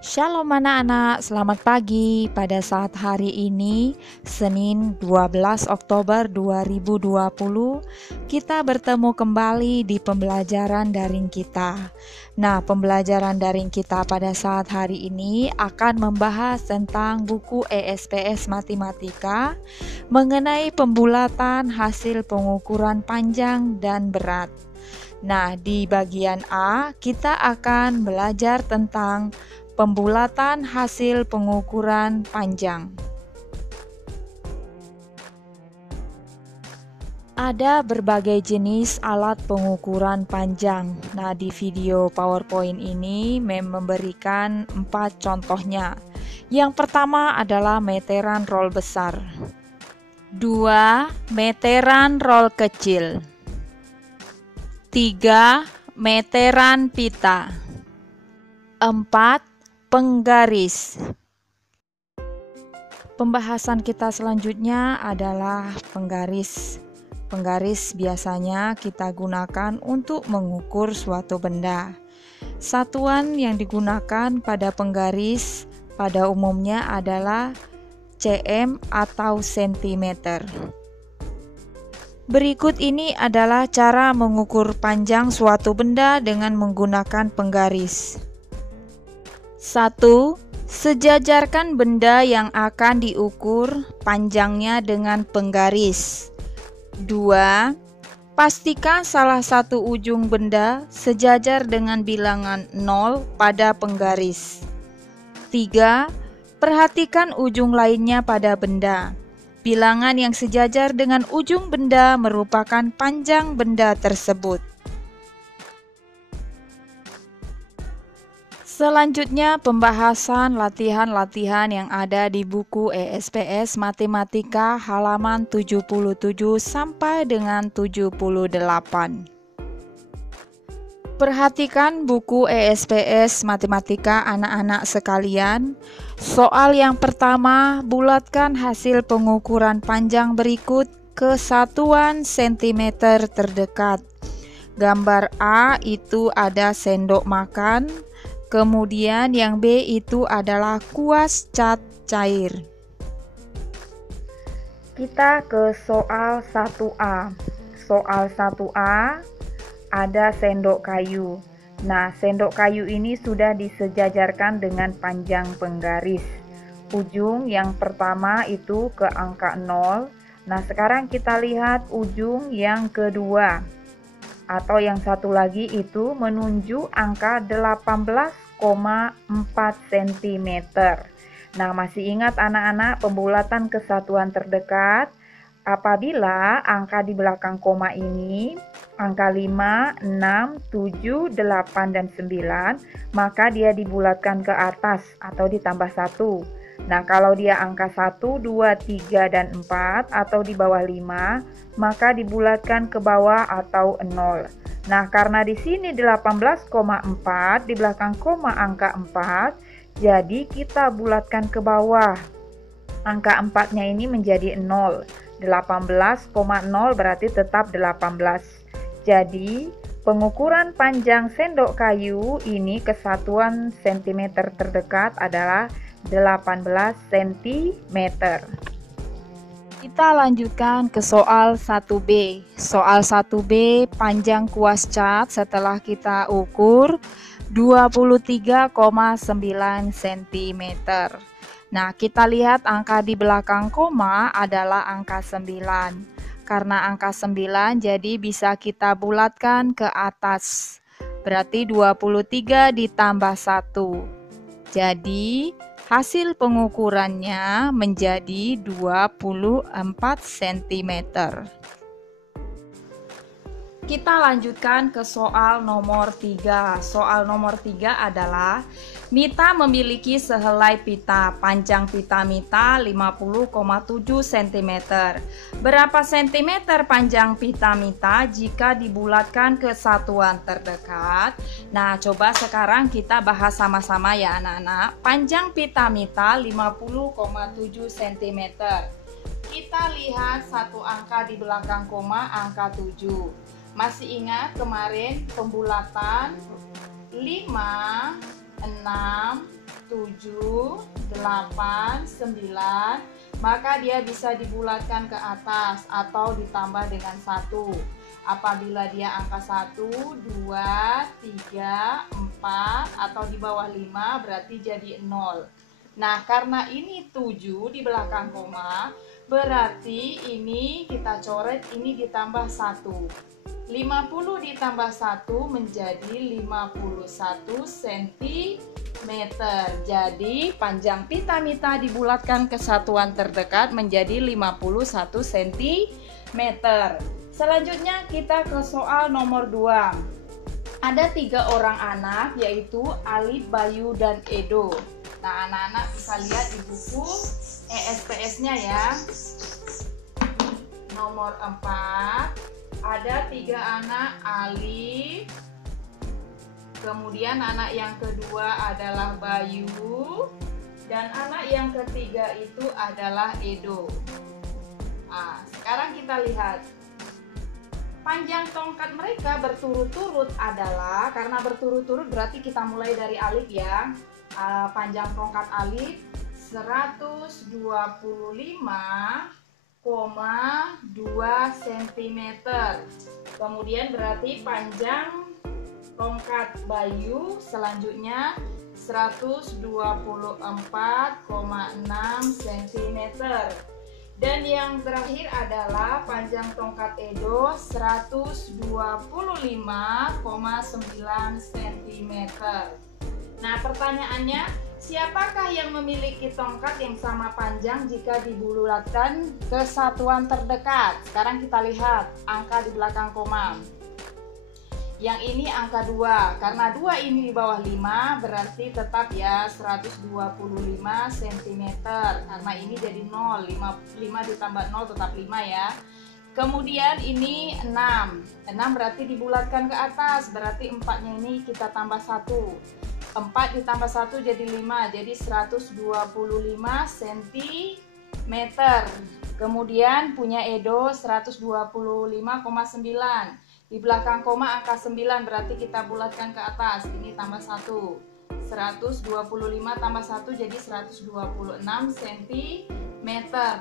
Shalom anak-anak, selamat pagi. Pada saat hari ini, Senin 12 Oktober 2020, kita bertemu kembali di pembelajaran daring kita. Nah, pembelajaran daring kita pada saat hari ini akan membahas tentang buku ESPS Matematika mengenai pembulatan hasil pengukuran panjang dan berat. Nah, di bagian A, kita akan belajar tentang pembulatan hasil pengukuran panjang. Ada berbagai jenis alat pengukuran panjang. Nah, di video PowerPoint ini memberikan 4 contohnya. Yang pertama adalah meteran roll besar. 2. Meteran roll kecil. 3. Meteran pita. 4. Penggaris. Pembahasan kita selanjutnya adalah penggaris. Penggaris biasanya kita gunakan untuk mengukur suatu benda. Satuan yang digunakan pada penggaris pada umumnya adalah cm atau sentimeter. Berikut ini adalah cara mengukur panjang suatu benda dengan menggunakan penggaris. 1. Sejajarkan benda yang akan diukur panjangnya dengan penggaris. 2. Pastikan salah satu ujung benda sejajar dengan bilangan 0 pada penggaris. 3. Perhatikan ujung lainnya pada benda. Bilangan yang sejajar dengan ujung benda merupakan panjang benda tersebut. Selanjutnya pembahasan latihan-latihan yang ada di buku ESPS Matematika halaman 77 sampai dengan 78. Perhatikan buku ESPS Matematika anak-anak sekalian. Soal yang pertama, bulatkan hasil pengukuran panjang berikut ke satuan sentimeter terdekat. Gambar A itu ada sendok makan. Kemudian yang B itu adalah kuas cat cair. Kita ke soal 1A. Soal 1A ada sendok kayu. Nah, sendok kayu ini sudah disejajarkan dengan panjang penggaris. Ujung yang pertama itu ke angka 0. Nah, sekarang kita lihat ujung yang kedua. Atau yang satu lagi itu menuju angka 18,4 cm. Nah, masih ingat anak-anak pembulatan kesatuan terdekat? Apabila angka di belakang koma ini, angka 5, 6, 7, 8, dan 9, maka dia dibulatkan ke atas atau ditambah 1. Nah, kalau dia angka 1, 2, 3, dan 4 atau di bawah 5, maka dibulatkan ke bawah atau 0. Nah, karena di sini 18,4 di belakang koma angka 4, jadi kita bulatkan ke bawah. Angka 4-nya ini menjadi 0. 18,0 berarti tetap 18. Jadi, pengukuran panjang sendok kayu ini kesatuan sentimeter terdekat adalah 18 cm. Kita lanjutkan ke soal 1B. Soal 1B panjang kuas cat setelah kita ukur 23,9 cm. Nah, kita lihat angka di belakang koma adalah angka 9. Karena angka 9 jadi bisa kita bulatkan ke atas. Berarti 23 ditambah 1. Jadi hasil pengukurannya menjadi 24 cm. Kita lanjutkan ke soal nomor 3. Soal nomor 3 adalah Mita memiliki sehelai pita. Panjang pita Mita 50,7 cm. Berapa cm panjang pita Mita jika dibulatkan ke satuan terdekat? Nah, coba sekarang kita bahas sama-sama ya anak-anak. Panjang pita Mita 50,7 cm. Kita lihat satu angka di belakang koma, angka 7. Masih ingat kemarin pembulatan 5, 6, 7, 8, 9, maka dia bisa dibulatkan ke atas atau ditambah dengan 1. Apabila dia angka 1, 2, 3, 4 atau di bawah 5 berarti jadi 0. Nah, karena ini 7 di belakang koma, berarti ini kita coret ini ditambah 1. 50 ditambah 1 menjadi 51 cm. Jadi panjang pita mita dibulatkan ke satuan terdekat menjadi 51 cm. Selanjutnya kita ke soal nomor 2. Ada 3 orang anak, yaitu Alif, Bayu, dan Edo. Nah, anak-anak bisa lihat di buku ESPS-nya ya. Nomor 4, ada 3 anak Alif, kemudian anak yang kedua adalah Bayu, dan anak yang ketiga itu adalah Edo. Nah, sekarang kita lihat. Panjang tongkat mereka berturut-turut adalah, karena berturut-turut berarti kita mulai dari Alif ya. Panjang tongkat Alif 125,2 cm. Kemudian berarti panjang tongkat Bayu selanjutnya 124,6 cm. Dan yang terakhir adalah panjang tongkat Edo 125,9 cm. Nah, pertanyaannya, siapakah yang memiliki tongkat yang sama panjang jika dibulatkan ke satuan terdekat? Sekarang kita lihat angka di belakang koma. Yang ini angka 2, karena 2 ini di bawah 5 berarti tetap ya 125 cm, karena ini jadi 0, 5 ditambah 0 tetap 5 ya. Kemudian ini 6 berarti dibulatkan ke atas, berarti 4-nya ini kita tambah 1, 4 ditambah 1 jadi 5, jadi 125 cm. Kemudian punya Edo 125,9. Di belakang koma angka 9 berarti kita bulatkan ke atas, ini tambah 1, 125 tambah 1 jadi 126 cm.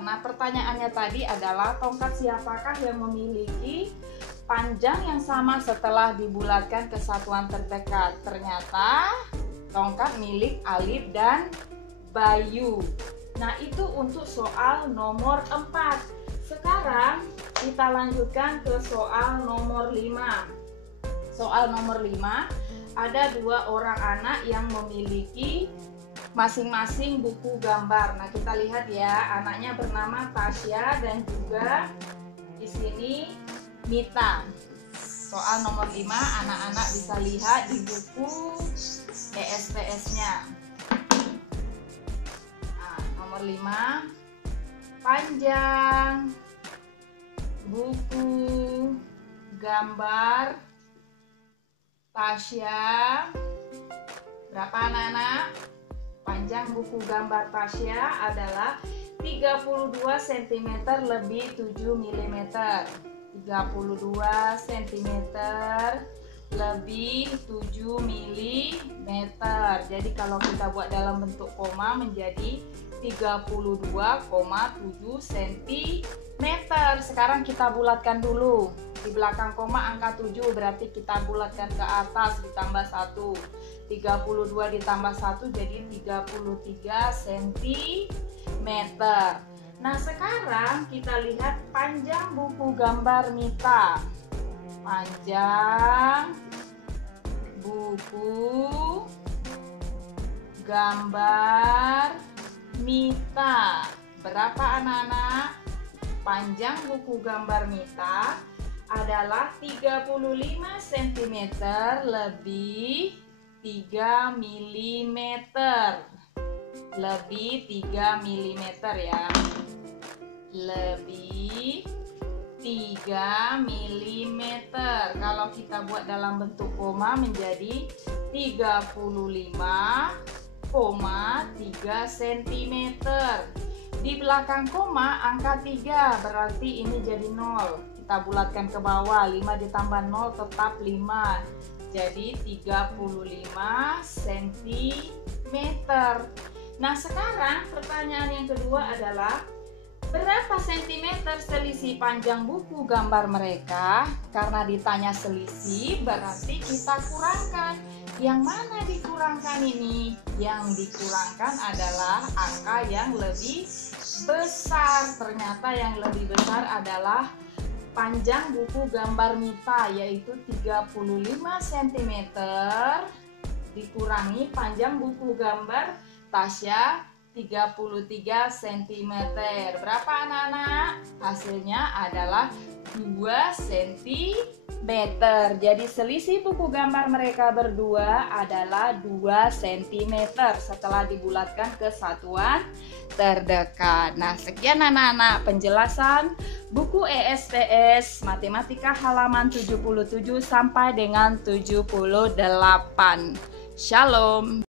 Nah, pertanyaannya tadi adalah tongkat siapakah yang memiliki panjang yang sama setelah dibulatkan ke satuan terdekat? Ternyata tongkat milik Alif dan Bayu. Nah, itu untuk soal nomor 4. Sekarang kita lanjutkan ke soal nomor 5. Soal nomor 5, ada 2 orang anak yang memiliki masing-masing buku gambar. Nah, kita lihat ya, anaknya bernama Tasya dan juga di sini Mita. Soal nomor 5, anak-anak bisa lihat di buku ESPS-nya. Nah, nomor 5, panjang buku gambar Tasya. Berapa anak-anak? Panjang buku gambar Tasya adalah 32 cm lebih 7 mm. 32 cm lebih 7 mm. Jadi kalau kita buat dalam bentuk koma menjadi 32,7 cm. Sekarang kita bulatkan dulu. Di belakang koma angka 7 berarti kita bulatkan ke atas ditambah 1. 32 ditambah 1 jadi 33 cm. Nah, sekarang kita lihat panjang buku gambar Mita. Panjang buku gambar Mita. Berapa anak-anak? Panjang buku gambar Mita adalah 35 cm lebih 3 mm. Lebih 3 mm ya. Lebih 3 mm. Kalau kita buat dalam bentuk koma menjadi 35,3 cm. Di belakang koma angka 3 berarti ini jadi 0. Kita bulatkan ke bawah, 5 ditambah 0 tetap 5. Jadi 35 cm. Nah, sekarang pertanyaan yang kedua adalah berapa sentimeter selisih panjang buku gambar mereka? Karena ditanya selisih, berarti kita kurangkan. Yang mana dikurangkan ini? Yang dikurangkan adalah angka yang lebih besar. Ternyata yang lebih besar adalah panjang buku gambar Mita, yaitu 35 cm dikurangi panjang buku gambar Tasya 33 cm. Berapa anak-anak? Hasilnya adalah 2 cm. Jadi selisih buku gambar mereka berdua adalah 2 cm setelah dibulatkan ke satuan terdekat. Nah, sekian anak-anak penjelasan buku ESPS Matematika halaman 77 sampai dengan 78. Shalom.